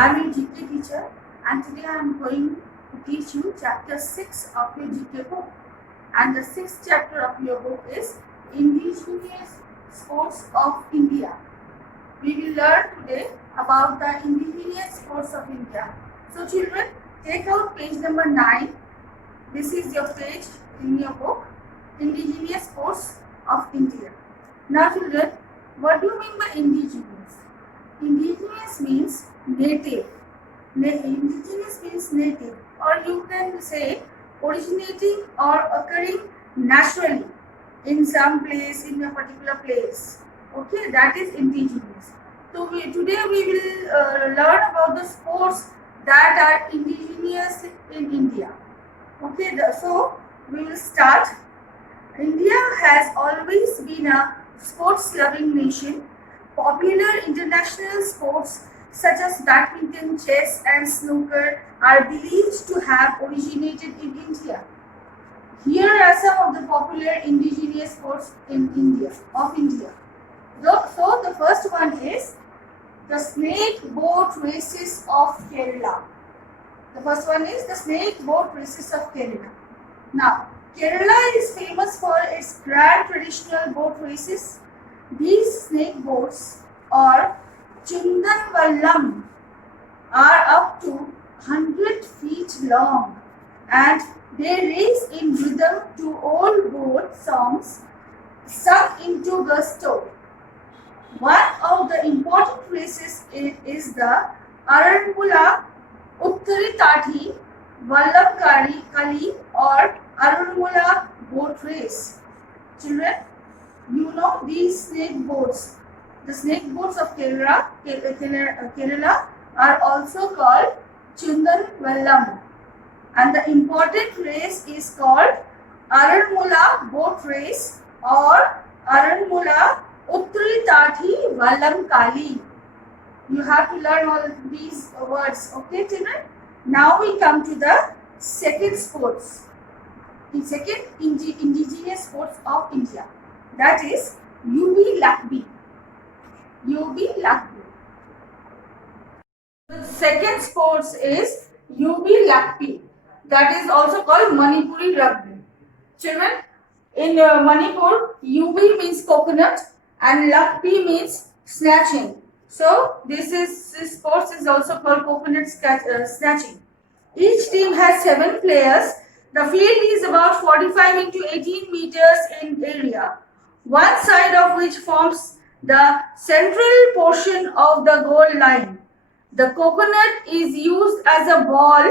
I'm your GK teacher, and today I'm going to teach you chapter 6 of your GK book. And the 6th chapter of your book is Indigenous Sports of India. We will learn today about the indigenous sports of India. So children, take out page number 9. This is your page in your book, Indigenous Sports of India. Now children, what do you mean by indigenous? Indigenous means native. Indigenous means native, or you can say originating or occurring naturally in some place, in a particular place. Okay, that is indigenous. So today we will learn about the sports that are indigenous in India. Okay, so we will start. India has always been a sports loving nation. Popular international sports such as badminton, chess and snooker are believed to have originated in India. Here are some of the popular indigenous sports in India. So the first one is the snake boat races of Kerala. The first one is the snake boat races of Kerala. Now, Kerala is famous for its grand traditional boat races. These snake boats, or Chundan Vallam, are up to 100 feet long, and they race in rhythm to old boat songs sung into gusto. One of the important races is the Aranmula Uttaritathi Vallam Kali or Aranmula boat race. Children, you know these snake boats. The snake boats of Kerala are also called Chundan Vallam, and the important race is called Aranmula boat race or Aranmula Uttaritathi Vallam Kali. You have to learn all these words, okay children? Now we come to the second sports. The second indigenous sports of India, that is UB Rugby. UB Rugby. The second sports is UB Rugby, that is also called Manipuri Rugby. Children, in Manipur, UB means coconut and Rugby means snatching. So this sports is also called coconut snatching. Each team has 7 players. The field is about 45 into 18 meters in area, one side of which forms the central portion of the goal line. The coconut is used as a ball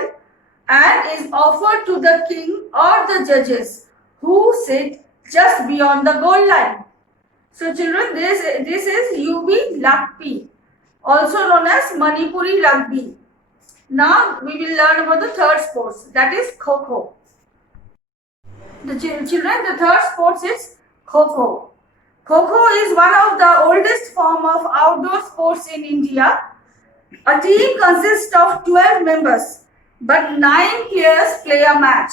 and is offered to the king or the judges, who sit just beyond the goal line. So children, this is UB Rugby, also known as Manipuri Rugby. Now we will learn about the third sports, that is Kho-Kho. Children, the third sports is Kho-Kho. Kho-Kho is one of the oldest form of outdoor sports in India. A team consists of 12 members, but 9 players play a match.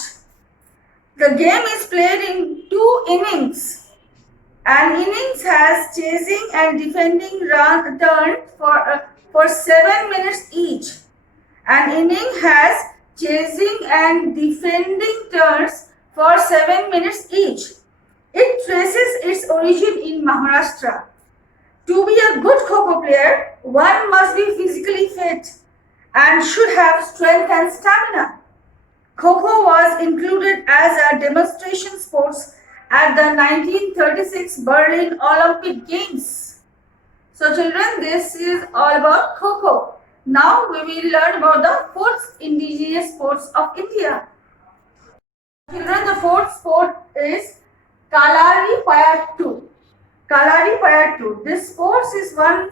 The game is played in 2 innings. An innings has chasing and defending turn for 7 minutes each. An inning has chasing and defending turns for 7 minutes each. It traces its origin in Maharashtra. To be a good Kho-Kho player, one must be physically fit and should have strength and stamina. Kho-Kho was included as a demonstration sports at the 1936 Berlin Olympic Games. So children, this is all about Kho-Kho. Now we will learn about the fourth indigenous sports of India. Children, the fourth sport is Kalari Payattu. Kalari Payattu. This sport is one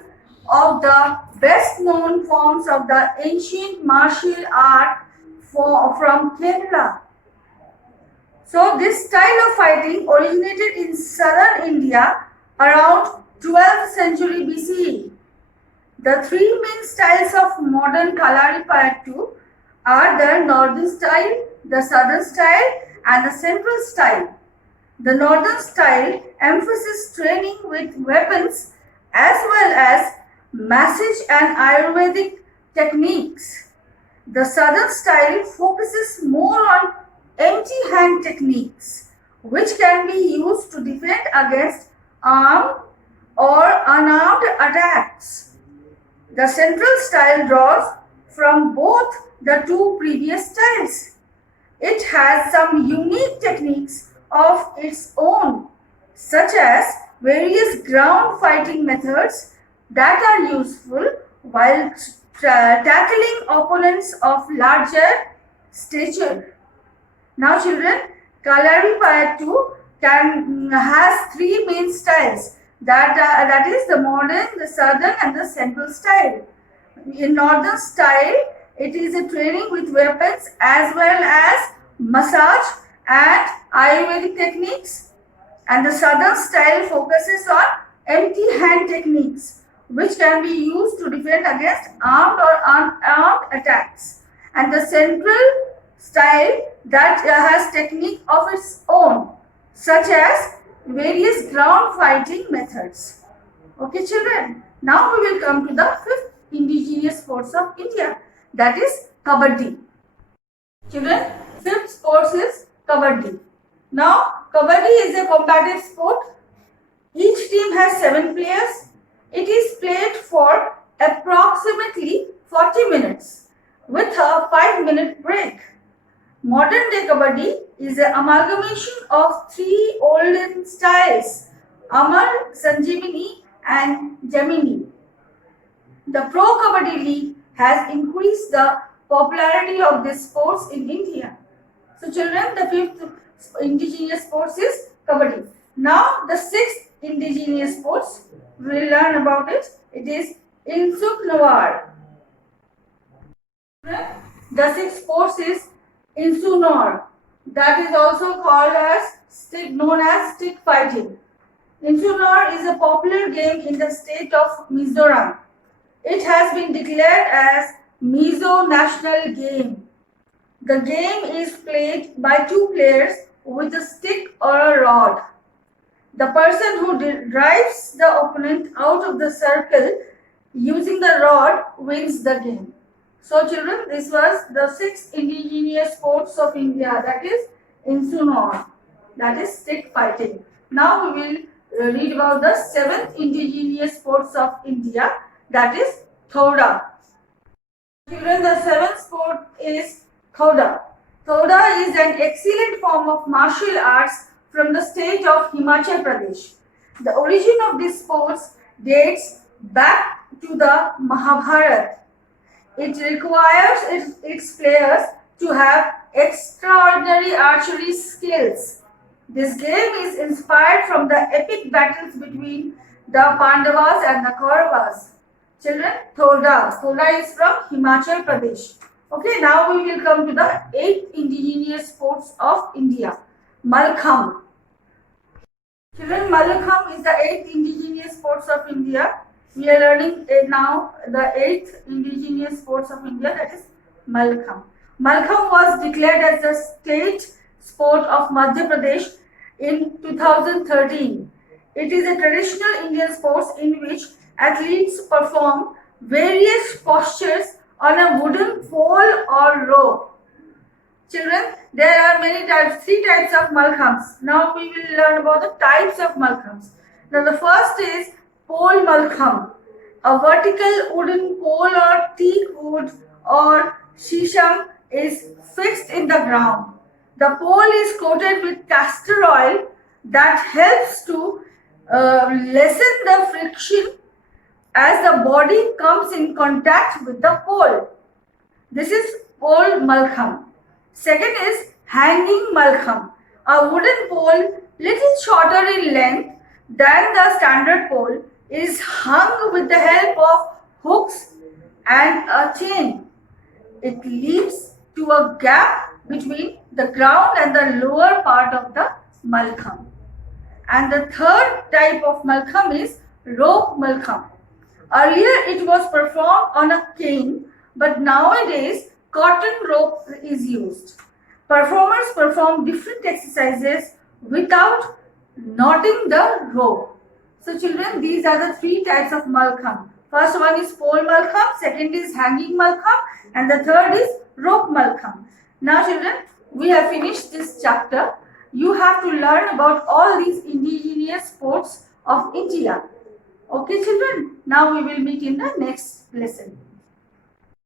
of the best known forms of the ancient martial art from Kerala. So this style of fighting originated in southern India around 12th century BCE. The 3 main styles of modern Kalari Payattu are the northern style, the southern style and the central style. The northern style emphasizes training with weapons as well as massage and Ayurvedic techniques. The southern style focuses more on empty hand techniques, which can be used to defend against armed or unarmed attacks. The central style draws from both the two previous styles. It has some unique techniques of its own, such as various ground fighting methods that are useful while tackling opponents of larger stature. Now children, Kalaripayattu has three main styles, that is the modern, the southern and the central style. In northern style, it is a training with weapons as well as massage and Ayurvedic techniques, and the southern style focuses on empty hand techniques which can be used to defend against armed or unarmed attacks, and the central style that has technique of its own, such as various ground fighting methods. Okay children, now we will come to the fifth indigenous sports of India, that is Kabaddi. Children, fifth sports is Kabaddi. Now, Kabaddi is a combative sport. Each team has 7 players. It is played for approximately 40 minutes with a 5-minute break. Modern day Kabaddi is an amalgamation of 3 olden styles, Amar, Sanjeevani and Gemini. The Pro Kabaddi League has increased the popularity of these sports in India. So children, the fifth indigenous sports is Kabaddi. Now the sixth indigenous sports, we will learn about it. It is Insuk Nawar. The sixth sports is Insu Nor. That is also called as known as stick fighting. Insu Nor is a popular game in the state of Mizoram. It has been declared as Mizo National Game. The game is played by 2 players with a stick or a rod. The person who drives the opponent out of the circle using the rod wins the game. So children, this was the 6 indigenous sports of India, that is Insu Nor, that is stick fighting. Now we will read about the 7th indigenous sports of India, that is Thoda. Children, the 7th sport is Thoda. Thoda is an excellent form of martial arts from the state of Himachal Pradesh. The origin of these sports dates back to the Mahabharata. It requires its players to have extraordinary archery skills. This game is inspired from the epic battles between the Pandavas and the Kauravas. Children, Thoda is from Himachal Pradesh. Okay, now we will come to the 8th indigenous sports of India, Mallakhambh. Children, Mallakhambh is the 8th indigenous sports of India. We are learning now the 8th indigenous sports of India, that is Mallakhambh. Mallakhambh was declared as the state sport of Madhya Pradesh in 2013. It is a traditional Indian sport in which athletes perform various postures on a wooden pole or rope. Children, there are many types, 3 types of Mallakhambhs. Now we will learn about the types of Mallakhambhs. Now the first is pole Mallakhambh. A vertical wooden pole or teak wood or shisham is fixed in the ground. The pole is coated with castor oil that helps to lessen the friction as the body comes in contact with the pole. This is pole Mallakhambh. Second is hanging Mallakhambh. A wooden pole little shorter in length than the standard pole is hung with the help of hooks and a chain. It leads to a gap between the ground and the lower part of the Mallakhambh. And the third type of Mallakhambh is rope Mallakhambh. Earlier it was performed on a cane, but nowadays cotton rope is used. Performers perform different exercises without knotting the rope. So children, these are the 3 types of Mallakhambh. First one is pole malkham, second is hanging malkham, and the third is rope malkham. Now children, we have finished this chapter. You have to learn about all these indigenous sports of India. Okay children, now we will meet in the next lesson.